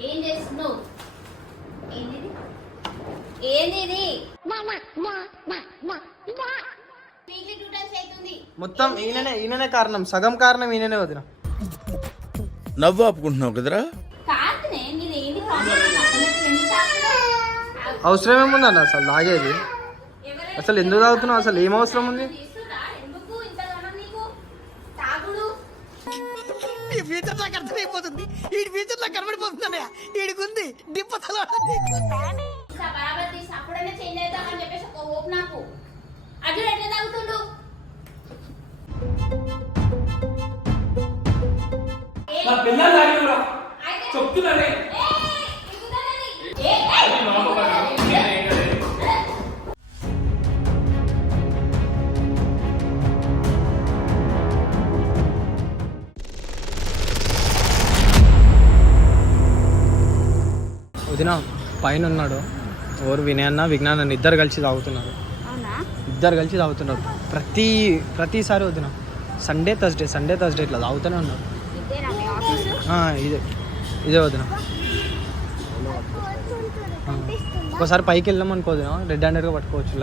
ఏం చేస్తున్నావు? ఏంటిది? మొత్తం ఈయననే ఈయననే కారణం. సగం కారణం ఈయననే వదిన. నవ్వు ఆపుకుంటున్నావు కదరా? అవసరం ఏముందన్న అసలు తాగేది ఎవరైనా అసలు ఎందుకు తాగుతున్నావు? అసలు ఏం అవసరం ఉంది తీసుకురా ఎందుకు ఇంతగానో నీకు తాగుడు ఈ ఫ్యూచర్ నాకు అర్థమైపోతుంది. ఈ ఫ్యూచర్ నాకు కనబడిపోతుందన్నయ్య ఈడికుంది దిప్పతలో తీసా బరాబర్ తీసా అప్పుడైనా చేంజ్ అవుతామని చెప్పేసి ఒక ఓపు నాకు. అర్జున్ ఎట్లా తాగుతుండు? ఏ, వదిన పైన ఉన్నాడు ఎవరు వినయ్ అన్న విజ్ఞాన్ అన్న ఇద్దరు కలిసి తాగుతున్నారు. ఇద్దరు కలిసి తాగుతున్నారు. ప్రతి ప్రతిసారి వదిన. సండే థర్స్డే సండే థర్స్డే ఇట్లా తాగుతూనే ఉన్నారు ఇదే. ఇదే వదిన. ఒకసారి పైకి వెళ్ళాం అనుకో వదిన. రెడ్ హ్యాండెడ్గా పట్టుకోవచ్చు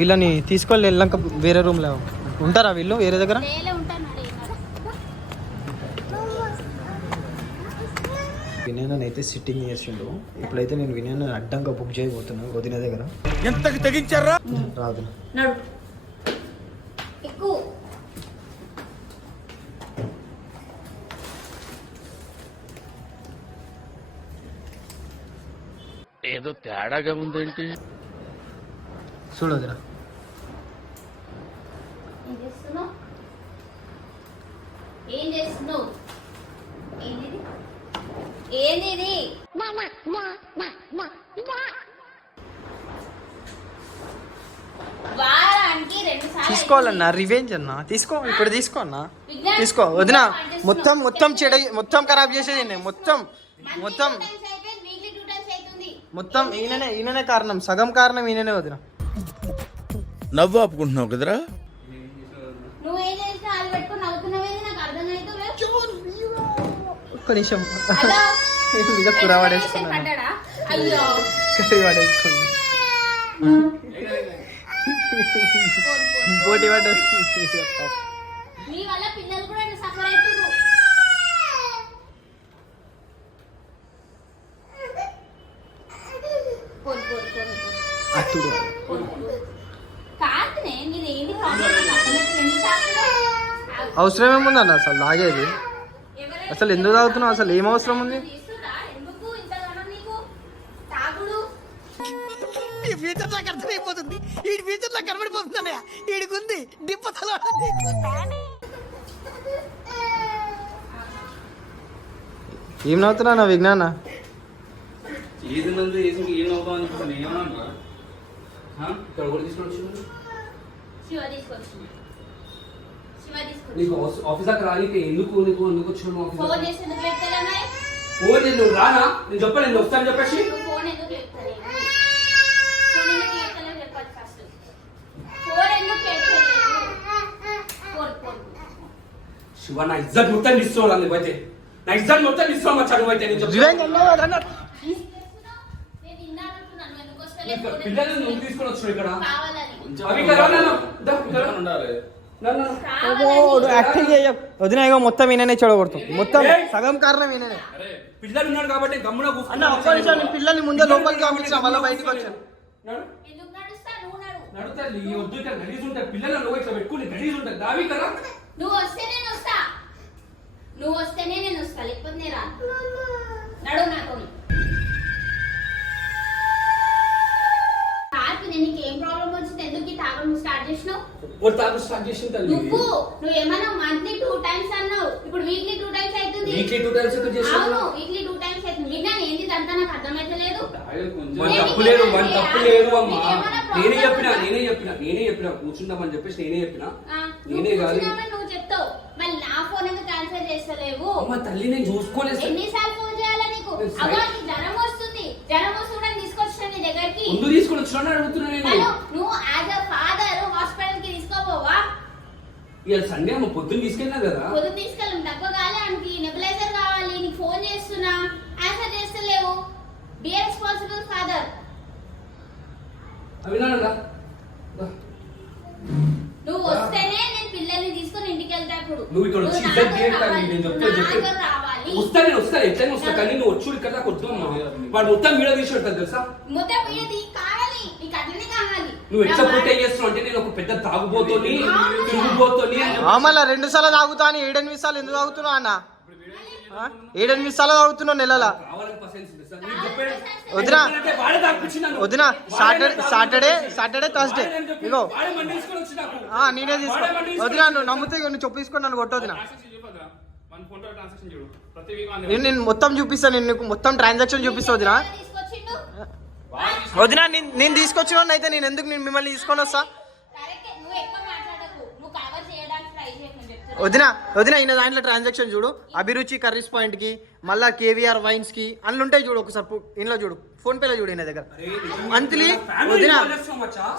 వీళ్ళని తీసుకొని వెళ్ళాక వేరే రూమ్లో ఉంటారా వీళ్ళు? వేరే దగ్గర? వినయన్ అయితే సిట్టింగ్ చేసిండు. ఇప్పుడైతే నేను వినయన్ అడ్డంగా బుక్ చేయబోతున్నాను వదిన దగ్గర. ఎంతకు తెగించారా? రాదు. ఏదో తేడాగా ఉందేంటి? చూడు వదిన. ఏం చేస్తున్నావు? తీసుకోవాలన్నా రివెంజ్ అన్న. తీసుకో ఇప్పుడు తీసుకో అన్న. తీసుకో వదిన మొత్తం మొత్తం చెడ మొత్తం ఖరాబ్ చేసేది నేను మొత్తం మొత్తం. వీక్లీ టూ టైమ్స్ అవుతుంది మొత్తం ఈయననే ఈయననే కారణం సగం కారణం ఈయననే వదిన. నవ్వు ఆపుకుంటున్నావు కదరా నువ్వు ఏం చేసినా వాళ్ళు పెట్టుకుని నవ్వుతున్నావేది నాకు అర్థమైతే ఒక్క నిమిషం మీద కూర పడేసుకున్నాను కర్రీ పడేసుకున్నాను పోను. అత్తుడు అవసరం ఏముందన్న అసలు ఎవరైనా అసలు ఎందుకు తాగుతున్నావు? అసలు ఏం అవసరం ఉంది? ఈ ఫ్యూచర్ నాకు అర్థమైపోతుంది. ఈ ఫ్యూచర్ నాకు కనబడిపోతుందన్నయ్య ఈడికుంది దిప్పతలో ఏం నవ్వుతున్నా నా విజ్ఞాన? ఏది నందు ఏం ఏమన్నా? ఇక్కడ కూడా తీసుకొని తీసుకొచ్చింది. నీకు ఆఫీస్- ఆఫీస్ దాకా రానికి ఎందుకు నీకు ఎందుకు వచ్చినావు ఆఫీస్ ఫోన్? చేసి ఎందుకు చెప్తలేమే ఫోన్ చేసి నువ్వు రానా? నేను చెప్పాను నేను వస్తాను చెప్పేసి. నువ్వు ఫోన్ ఎందుకు చెప్తలేవు ఫోన్ ఎందుకు చెప్తలేవు చెప్పాలి ఫస్ట్ ఫోన్ ఎందుకు చెప్తలేవు ఫోన్ ఫోన్. శివ నా ఇజ్జత్ మొత్తం ఇస్తున్నావు నువ్వైతే. నా ఇజ్జత్ మొత్తం ఇస్తున్నావు మా చదువు అయితే నేను కదా పిల్లలు నువ్వు తీసుకొని వచ్చినావు ఇక్కడ. కావాలని. అవి ఇక్కడ రా యాక్టింగ్ చేయ వదిన ఇగో మొత్తం ఈయననే చెడగొడుతాం మొత్తం సగం కారణం ఈయననే. పిల్లలు ఉన్నాడు కాబట్టి గమ్మున అన్న ఒక్క నిమిషం నేను పిల్లల్ని ముందే లోపలికి పంపించిన? మళ్ళీ బయటకు వచ్చాను. ఎందుకు నడుస్తా నువ్వు నడు. నడుతారు ఈ వద్దు ఇక్కడ గలీజ్ ఉంటాయి. పిల్లలు నువ్వు ఇట్లా పెట్టుకుని గలీజ్ దావి కదా? ఒక తాపు స్టార్ట్ చేసిన తల్లి. నువ్వు నువ్వు ఏమన్నా మంత్లీ టూ టైమ్స్ అన్నావు. ఇప్పుడు వీక్లీ టూ టైమ్స్ అవుతుంది. వీక్లీ టూ టైమ్స్ ఎందుకు చేసిన అవును వీక్లీ టూ టైమ్స్ అవుతుంది. విన్నాను ఏంటి ఇదంతా నాకు అర్థమైతలేదు? మన తప్పు లేదు మన తప్పు లేదు అమ్మా. నేనే చెప్పిన నేనే చెప్పిన నేనే చెప్పిన. కూర్చుందామని చెప్పేసి నేనే చెప్పిన. నేనే కాదు. నువ్వు చెప్తావు. మళ్ళీ నా ఫోన్ ఎందుకు క్యాన్సిల్ చేస్తలేవు? అమ్మ తల్లి నేను చూసుకోలేదు. ఎన్నిసార్లు ఫోన్ చేయాలా నీకు? అవ్వ జ్వరం వస్తుంది. జ్వరం వస్తుంది కూడా తీసుకొచ్చిన నీ దగ్గరికి. ముందు తీసుకొని వచ్చిన అడుగుతున్నా నేను. ఇవాళ సండే అమ్మ పొద్దున్న తీసుకెళ్ళినా కదా? పొద్దు తీసుకెళ్ళం తక్కువ కాలే ఆయనకి. నెబులైజర్ కావాలి. నీకు ఫోన్ చేస్తున్నా. ఆన్సర్ చేస్తలేవు. బి రెస్పాన్సిబుల్ ఫాదర్ అవి నువ్వు వస్తేనే నేను పిల్లల్ని తీసుకొని ఇంటికి వెళ్తా ఇప్పుడు. నువ్వు ఇక్కడ వచ్చి ఇద్దరు చేయట్లేదు. నేను చెప్తే చెప్తే వస్తా నేను వస్తా. ఎట్లయినా వస్తా. కానీ నువ్వు వచ్చి ఇక్కడ దాకా వద్దు అమ్మా. వాడు మొత్తం వీడియో తీసి పెడతాడు తెలుసా? మొత్తం వీడిది కావాలి నీకు అట్లనే కావాలి నువ్వు ఎట్లా పోటీ చేస్తున్నావు అంటే నేను ఒక పెద్ద తాగుబోతోని తిరుగుబోతోని. మళ్ళా రెండు సార్లు తాగుతా అని ఏడెనిమిది సార్లు ఎందుకు తాగుతున్నావు అన్న? ఏడెనిమిది సార్లు తాగుతున్నావు నెలల? వదినా. వదినా సాటర్డే సాటర్డే సాటర్డే థర్స్డే. ఇగో. నేనే తీసుకో వదినా నువ్వు నమ్మితే నువ్వు చెప్పు తీసుకొని నన్ను కొట్టొదినా ట్రాన్సాక్షన్ చెప్పొద్దురా మన ఫోన్ ట్రాన్సాక్షన్ చూడు. ప్రతి వీక్ ఆన్ నేను నేను మొత్తం చూపిస్తాను నేను నీకు మొత్తం ట్రాన్సాక్షన్ చూపిస్తా వదినా. వదినా నేను నేను తీసుకొచ్చిన అయితే నేను ఎందుకు నేను మిమ్మల్ని తీసుకొని వస్తా? వదినా వదినా ఈయన దాంట్లో ట్రాన్సాక్షన్ చూడు. అభిరుచి కర్రీస్ పాయింట్కి మళ్ళా కేవీఆర్ వైన్స్కి అందులో ఉంటాయి చూడు ఒకసారి ఇంట్లో చూడు. ఫోన్ పేలో చూడు ఈయన దగ్గర. మంత్లీ వదినా.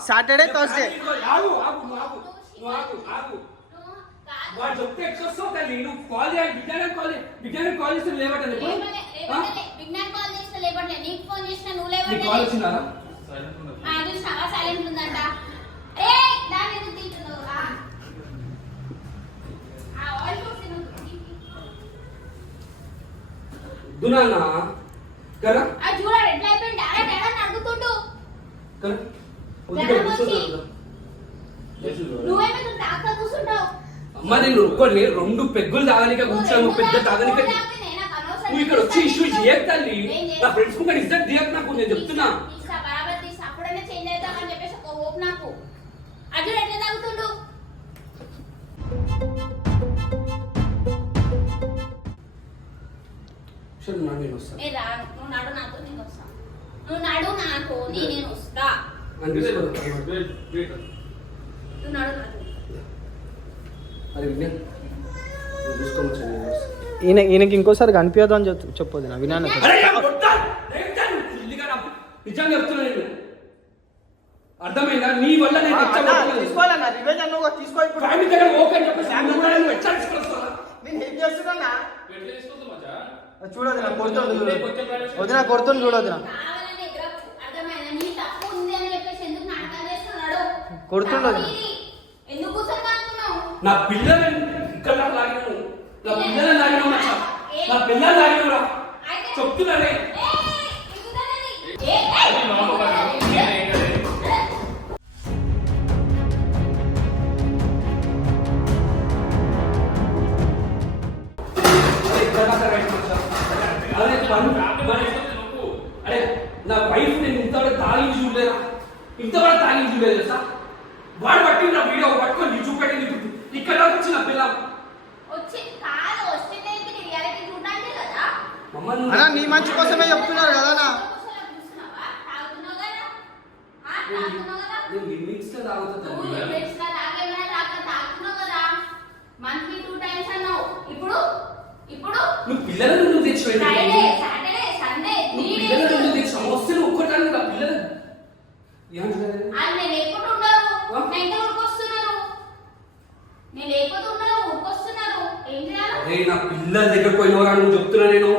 సాటర్డే థర్స్డే వాడు చెప్తే ఎట్లా వస్తావు తల్లి? నువ్వు కాల్ చేయాలి విజ్ఞానం కాల్. విజ్ఞానం కాల్ చేస్తే? లేవనే- విజ్ఞాన్ కాల్ చేస్తే లేవట్లే. నీకు ఫోన్ చేసినా నువ్వు నీకు లేవట్లే కాల్ వచ్చిందా? ఆ, చూసినావా సైలెంట్ ఉందంట. ఏ దాని ఎందుకు తింటున్నావు రా ఆ ఆయిల్ పోసి నువ్వు తిప్పి. దునానా? కదా ఆ చూడాడు ఎట్లా అయిపోయింది? డాడా అని అడుగుతుండు కదా జ్వరం వచ్చి. నువ్వేమో ఇక్కడ తాకా కూర్చుంటావు? అమ్మ నేను ఒక్కడిని రెండు పెగ్గులు తాగనిక కూర్చోను పెద్ద తాగనిక నువ్వు ఇక్కడ వచ్చి ఇష్యూ చేయకు తల్లి. నా ఫ్రెండ్స్ ముందు ఇద్దరు దిగకు నాకు నేను చెప్తున్నా. నాకు. నేను రా నువ్వు నడు నాతో నేను వస్తా. నువ్వు నడు నాతో నీ నేను వస్తా. నువ్వు నడు నాతో అది విజ్ఞాన్ నువ్వు చూసుకొని వచ్చాను నేను వస్తాను. ఈయన ఈయనకి ఇంకోసారి కనిపించదు అని చెప్పు చెప్పొద్దు నా వినాను నిజంగా చెప్తున్నా నేను. అర్థమైందా? నీ వల్ల నేను ఎట్లా కొడుతున్నాను. తీసుకోవాలన్నా రివెంజ్ అన్న తీసుకో ఇప్పుడు. ఫ్యామిలీ దగ్గర ఓకే అని చెప్పేసి నువ్వు కూడా నువ్వు ఎట్లా తీసుకొస్తావా? నేను హెల్ప్ చేస్తున్నా. ఎట్లా తీసుకోవద్దు మచ్చా? చూడదు నా కొడుతుంది వదిన కొడుతుంది చూడదు కొడుతుండదు. ఎందుకు నా పిల్లలని ఇక్కడ దాకా లాగినావు నా పిల్లలని లాగినావు మచ్చా. నా పిల్లలు లాగినవురా చెప్తున్నానే అరే ఇక్కడ దాకా రైట్ మచ్చా. అరే నా వైఫ్ నేను ఇంతవరకు తాగి చూడలేదా? ఇంతవరకు తాగి చూడలేదు తెలుసా? వాడు పట్టింది నా వీడియో పట్టుకొని నీకు చూపెట్టింది ఇక్కడ వచ్చిన పిల్ల అన్నా నీ మంచి కోసమే చెప్తున్నారు కదా నా కూర్చోలే కూర్చున్నావా? తాగుతున్నావు కదా? ఆ, తాగుతున్నావు కదా? నేను లిమిట్స్లో తాగుతా నువ్వు తల్లి. లిమిట్స్గా తాగేమైనా తాగ తాగుతున్నావు కదా? మంత్లీ టూ టైమ్స్ అన్నావు ఇప్పుడు ఇప్పుడు నువ్వు పిల్లలను నువ్వు తెచ్చిపోయింది ఫ్రైడే సాటర్డే సండే త్రీ నువ్వు పిల్లలను డేస్ నువ్వు తెచ్చి వస్తే నువ్వు ఒక్కటానికి నా పిల్లలు ఏమంటారు అది నేను లేకపోతే ఉండరు ఆ? నా ఇంట్లో ఉరికొస్తున్నారు నేను లేకపోతే ఉండరు ఉరికొస్తున్నారు ఏం చేయాలి అరే నా పిల్లల దగ్గర పోయినవరా నువ్వు చెప్తున్నా నేను.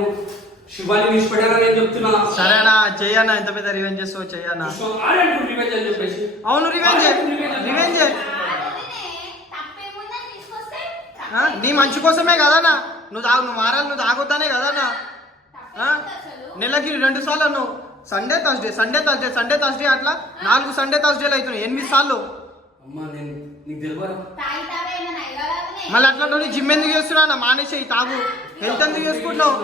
శివాని విడిచిపెట్టారా నేను చెప్తున్నా. సరేనా చెయ్యన్నా ఎంత పెద్ద రివెంజ్ చేస్తావు? చెయ్యన్నా సో ఆడండి రివెంజ్ అని చెప్పేసి. అవును రివెంజ్ రివెంజ్ నీ మంచి కోసమే కదన్నా. నువ్వు తాగు నువ్వు మారాలి నువ్వు తాగొద్దానే అసలు నెలకి రెండు సార్లు అన్నావు. Sunday Thursday Sunday Thursday Sunday Thursday అట్లా నాలుగు సండే థర్స్డేలు అవుతున్నాయి. ఎనిమిది సార్లు. అమ్మా నేను నీకు మళ్ళీ అట్లా జిమ్ ఎందుకు చేస్తున్నా మానేసి తాగు. హెల్త్ ఎందుకు చేసుకుంటున్నావు?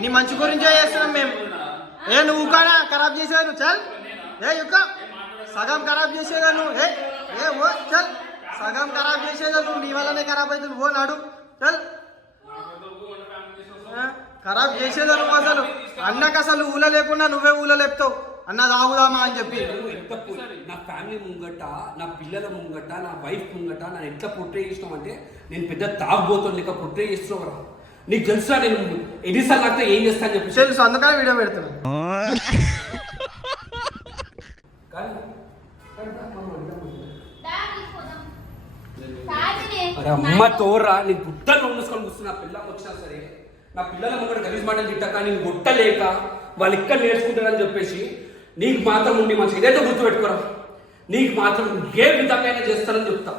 నీ మంచి గురించే చేస్తున్నాం మేము? ఏ నువ్వు కానా ఖరాబ్ చేసేదాను చల్. ఏ యుక్క సగం ఖరాబ్ చేసేదా నువ్వు? ఏ ఏ ఓ చల్. సగం ఖరాబ్ చేసేదా నువ్వు? నీ వల్లనే ఖరాబ్ అవుతుంది. ఓ నాడు. చల్. ఖరాబ్ చేసేదా నువ్వు అసలు? అన్నకు అసలు ఊల లేకుండా నువ్వే ఊల లేపుతావు. అన్న తాగుదామా అని చెప్పి. నా ఫ్యామిలీ ముంగట నా పిల్లల ముంగట నా వైఫ్ ముంగట నన్ను ఎట్లా పొట్రే చేసినావు అంటే నేను పెద్ద తాగుబోతాను లేక పొట్రే చేస్తున్నావురా నీకు తెలుసా నేను ఎన్నిసార్లు నాకు ఏం చేస్తా అని చెప్పి తెలుసు అందుకని వీడియో పెడుతున్నాను తాగినే అరే అమ్మ తోరా నీ గుడ్డలు నమ్మేసుకొని కూర్చున్నా పిల్లం వచ్చినా సరే. నా పిల్లల ముంగడ గలీజ్ మాటలు తిట్టాక నేను గుట్టలేక వాళ్ళు ఇక్కడ నేర్చుకుంటారని చెప్పేసి నీకు మాత్రం ఉండి మంచి ఇదైతే గుర్తుపెట్టుకోరా నీకు మాత్రం ఏ విధంగా చేస్తానని చెప్తా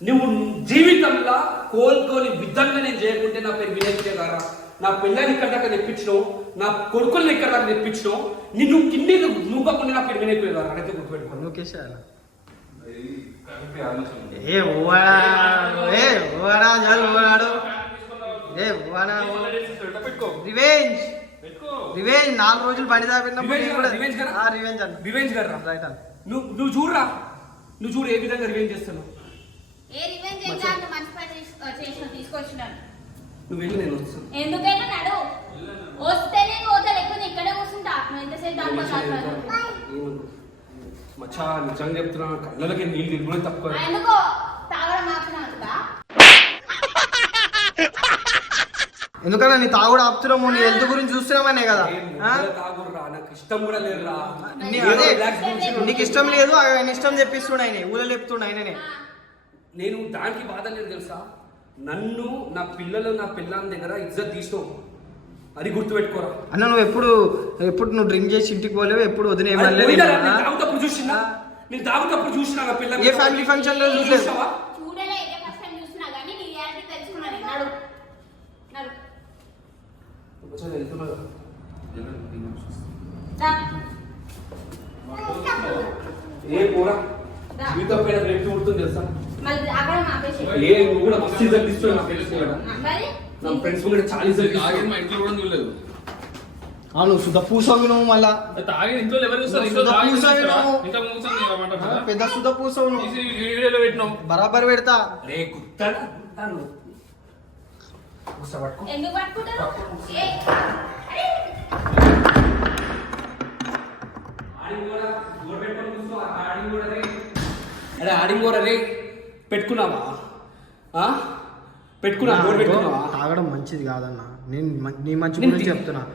నువ్వు జీవితంలో కోలుకోని విధంగా నేను చేయకుంటే నా పేరు వినయ్ గారా నా పిల్లని ఇక్కడ దాకా తెప్పించినావు నా కొడుకుల్ని ఇక్కడ దాకా తెప్పించినావు నిన్ను కింది నువ్వకుండా నా పేరు వినయ్ గారా అదైతే గుర్తుపెట్టుకోను నువ్వు కేసేయాలి ఇది కరెక్ట్ ఆలోచన ఏ ఓవాడా ఏ ఓవాడా జల్ ఓవాడు ఏ ఓవాడా పెట్టుకో రివెంజ్ పెట్టుకో రివెంజ్ నాలుగు రోజులు బండి? ఆ రివెంజ్ అన్న. రివెంజ్ గారా? రైట్ అన్న. నువ్వు నువ్వు చూడరా. నువ్వు చూడు ఏ విధంగా రివెంజ్ చేస్తాను ఏ రివెంజ్ మంచి పని చేసిన తీసుకొచ్చినాను నువ్వు వెళ్ళి నేను వస్తాను ఎందుకైనా నడు. వస్తేనే పోతా లేకపోతే ఇక్కడే కూర్చుంటా. నువ్వు ఎంతసేపు దాంట్లో కాదు ఏమను? మచ్చా నిజంగా చెప్తున్నా. కళ్ళకి నీళ్ళు తిరుగుడే తక్కువ ఎందుకో? తాగడం ఎందుకన్నా నీ తాగుడు ఆపుతున్నాము నీ హెల్త్ గురించి చూస్తున్నామనే కదా. నాకు ఇష్టం అదే నీకు లేదు ఆయన ఇష్టం చెప్పిస్తుండు ఆయన ఊళ్ళో చెప్తుండు ఆయననే. నేను దానికి బాధ లేదు తెలుసా? నన్ను నా పిల్లలు నా పిల్లల దగ్గర ఇజ్జత్ తీసినావు అది గుర్తుపెట్టుకోరా. అన్న నువ్వు ఎప్పుడు ఎప్పుడు నువ్వు డ్రింక్ చేసి ఇంటికి పోలేవు ఎప్పుడు వదిన అది ఏమనలేదు పోయిందా? నేను తాగుతప్పుడు చూసినా. నేను తాగుతప్పుడు చూసినా నా పిల్లలు ఏ family function లో? చూసావా? చూడలే ఇదే ఫస్ట్ టైం చూస్తున్నా కానీ నీ రియాలిటీ తెలుసుకున్నా నేను నడు నడు ఏ పోరా రా. జీవితం పైన వ్యక్తి ఉంటుంది తెలుసా ఏ నువ్వు కూడా మస్తు నా ఫ్రెండ్స్ కూడా. మరి? నా ఫ్రెండ్స్ కూడా చాలా. మా ఇంట్లో కూడా చూడలేదు నువ్వు సుధ పూసవి నువ్వు మళ్ళా. తాగి ఇంట్లో ఎవరు చూస్తారు? పూసావి? పెద్ద సుధ పూసవు నువ్వు వీడియోలో పెట్టినావు బరాబర్ పెడతా. రే పట్టుకో ఎందుకు పట్టుకుంటారు? ఏ. అరే. ఆడింగ్ రే. పెట్టుకున్నావా? ఆ? పెట్టుకున్నా తాగడం మంచిది కాదన్న. నేను నీ మంచి నేను గురించి చెప్తున్నా.